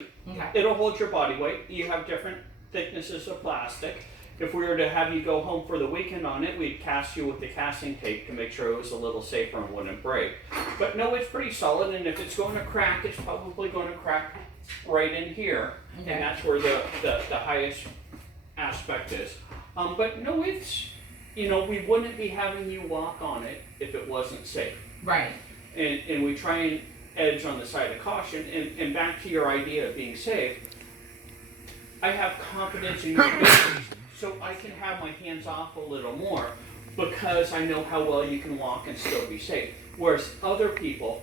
Okay. It'll hold your body weight. You have different thicknesses of plastic. If we were to have you go home for the weekend on it, we'd cast you with the casting tape to make sure it was a little safer and wouldn't break. But no, it's pretty solid, and if it's going to crack, it's probably going to crack right in here, Okay. and that's where the highest aspect is. But no, it's, we wouldn't be having you walk on it if it wasn't safe. Right. And we try and edge on the side of caution. And back to your idea of being safe, I have confidence in your abilities, so I can have my hands off a little more because I know how well you can walk and still be safe. Whereas other people,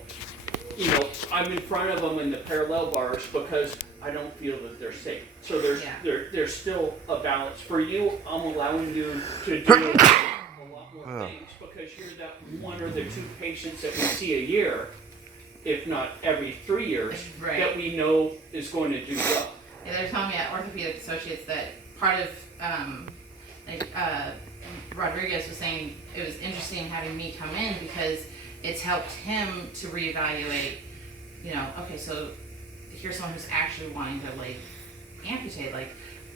I'm in front of them in the parallel bars because I don't feel that they're safe. So there's still a balance. For you, I'm allowing you to do a lot more things because you're that one or the two patients that we see a year, if not every 3 years, Right. that we know is going to do well. Yeah, they're telling me at Orthopedic Associates that part of, Rodriguez was saying it was interesting having me come in because it's helped him to reevaluate, okay, so here's someone who's actually wanting to amputate,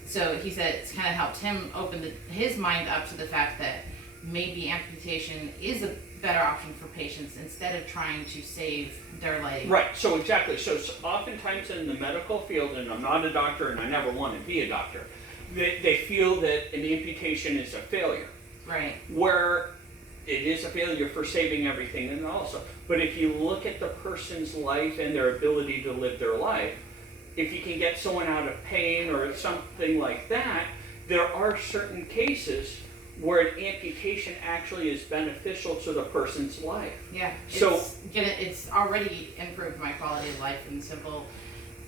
so he said it's kind of helped him open his mind up to the fact that maybe amputation is a better option for patients instead of trying to save their leg. Right, so exactly. So oftentimes in the medical field, and I'm not a doctor and I never want to be a doctor, they feel that an amputation is a failure. Right. Where it is a failure for saving everything and also. But if you look at the person's life and their ability to live their life, if you can get someone out of pain or something like that, there are certain cases where an amputation actually is beneficial to the person's life. Yeah. So it's already improved my quality of life and simple.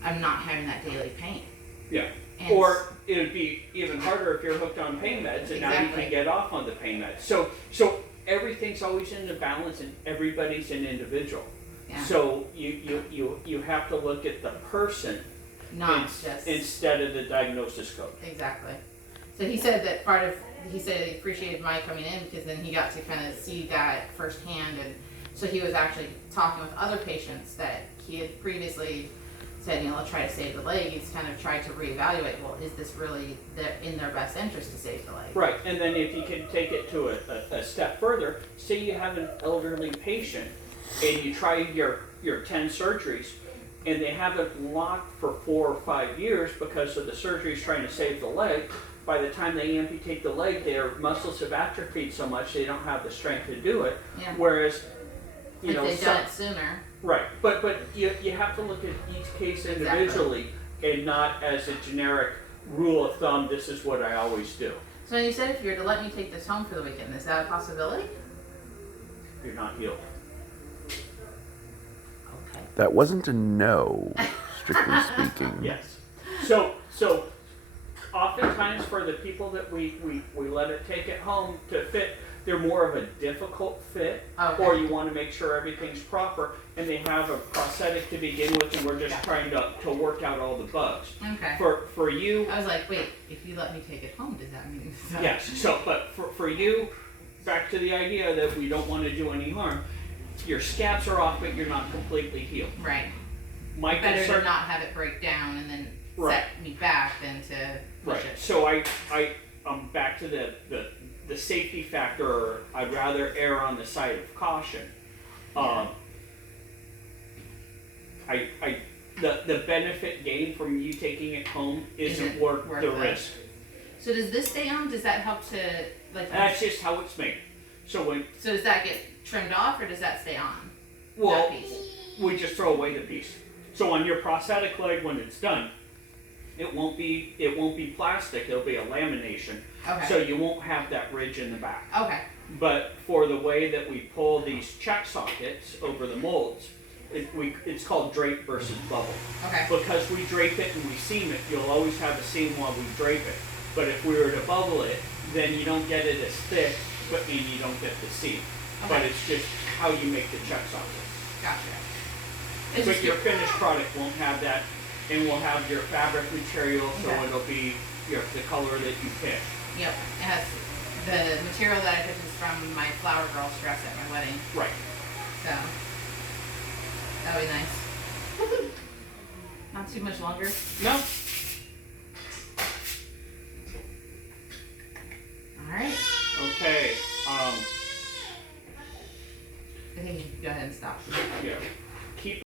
I'm not having that daily pain. Yeah. And or it would be even harder if you're hooked on pain meds and now you can get off on the pain meds. So everything's always in the balance and everybody's an individual. Yeah. So you have to look at the person instead of the diagnosis code. Exactly. So he said that he said he appreciated my coming in because then he got to kind of see that firsthand, and so he was actually talking with other patients that he had previously said, let's try to save the leg. He's kind of tried to reevaluate, well, is this really in their best interest to save the leg? Right, and then if you can take it to a step further, say you have an elderly patient and you try your 10 surgeries and they haven't locked for 4 or 5 years because of the surgeries trying to save the leg. By the time they amputate the leg, their muscles have atrophied so much they don't have the strength to do it. Yeah. Whereas, if they've done it sooner. Right, but you have to look at each case individually and not as a generic rule of thumb, this is what I always do. So you said if you were to let me take this home for the weekend, is that a possibility? You're not healed. Okay. That wasn't a no, strictly speaking. Yes. So oftentimes for the people that we let it take it home to fit, they're more of a difficult fit, or you want to make sure everything's proper, and they have a prosthetic to begin with, and we're just trying to work out all the bugs. Okay. For you, I was like, wait, if you let me take it home, does that mean? yes. So, but for you, back to the idea that we don't want to do any harm. Your scabs are off, but you're not completely healed. Right. My Better concern, to not have it break down and then set me back than to push it. So I'm back to the safety factor, or I'd rather err on the side of caution. Yeah. The benefit gained from you taking it home isn't worth the risk. So does this stay on? Does that help to That's just how it's made. So does that get trimmed off or does that stay on? Well, that piece? we just throw away the piece. So on your prosthetic leg, when it's done, it won't be plastic. It'll be a lamination. Okay. So you won't have that ridge in the back. Okay. But for the way that we pull these check sockets over the molds, it's called drape versus bubble. Okay. Because we drape it and we seam it, you'll always have a seam while we drape it. But if we were to bubble it, then you don't get it as thick, and you don't get the seam. Okay. But it's just how you make the check sockets. Gotcha. But your finished product won't have that, and will have your fabric material, so it'll be the color that you pick. Yep. It has the material that I picked is from my flower girl dress at my wedding. Right. So that'll be nice. Not too much longer. No. Alright. Okay. I think you can go ahead and stop. Yeah. Keep